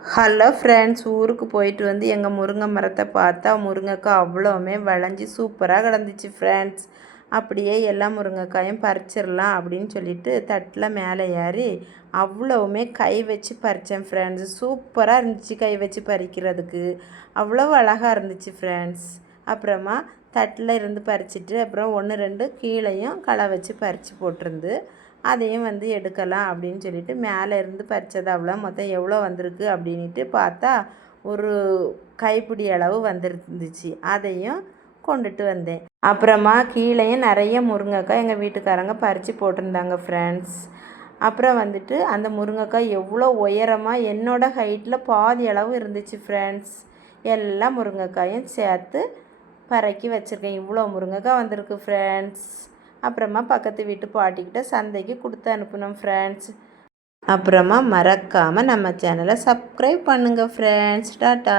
Hello friends, ஊருக்கு போயிட்டு வந்து எங்கள் முருங்கை மரத்தை பார்த்தா முருங்கைக்காய் அவ்வளோவுமே விளைஞ்சி சூப்பராக கிடந்துச்சு ஃப்ரெண்ட்ஸ். அப்படியே எல்லா முருங்கைக்காயும் பறிச்சிடலாம் அப்படின்னு சொல்லிட்டு தட்டில் மேலே ஏறி அவ்வளோவுமே கை வச்சு பறித்தேன் ஃப்ரெண்ட்ஸ். சூப்பராக இருந்துச்சு கை வச்சு பறிக்கிறதுக்கு, அவ்வளோ அழகாக இருந்துச்சு ஃப்ரெண்ட்ஸ். அப்புறமா தட்டில் இருந்து பறிச்சிட்டு அப்புறம் 1 2 கீழையும் களை வச்சு பறித்து போட்டிருந்து அதையும் வந்து எடுக்கலாம் அப்படின்னு சொல்லிட்டு மேலே இருந்து பறித்தது அவ்வளோ மொத்தம் எவ்வளோ வந்திருக்கு அப்படின்ட்டு பார்த்தா ஒரு கைப்பிடி அளவு வந்துருந்துச்சு. அதையும் கொண்டுட்டு வந்தேன். அப்புறமா கீழேயும் நிறைய முருங்கைக்காய் எங்கள் வீட்டுக்காரங்க பறித்து போட்டிருந்தாங்க ஃப்ரெண்ட்ஸ். அப்புறம் வந்துட்டு அந்த முருங்கைக்காய் எவ்வளோ உயரமாக என்னோடய ஹைட்டில் பாதி அளவு இருந்துச்சு ஃப்ரெண்ட்ஸ். எல்லா முருங்கைக்காயும் சேர்த்து பறக்கி வச்சுருக்கேன். இவ்வளோ முருங்கைக்காய் வந்திருக்கு ஃப்ரெண்ட்ஸ். அப்புறமா பக்கத்து வீட்டு பாட்டிக்கிட்ட சந்தைக்கு கொடுத்து அனுப்பினோம் ஃப்ரெண்ட்ஸ். அப்புறமா மறக்காமல் நம்ம சேனலை சப்ஸ்கிரைப் பண்ணுங்கள் ஃப்ரெண்ட்ஸ். டாட்டா.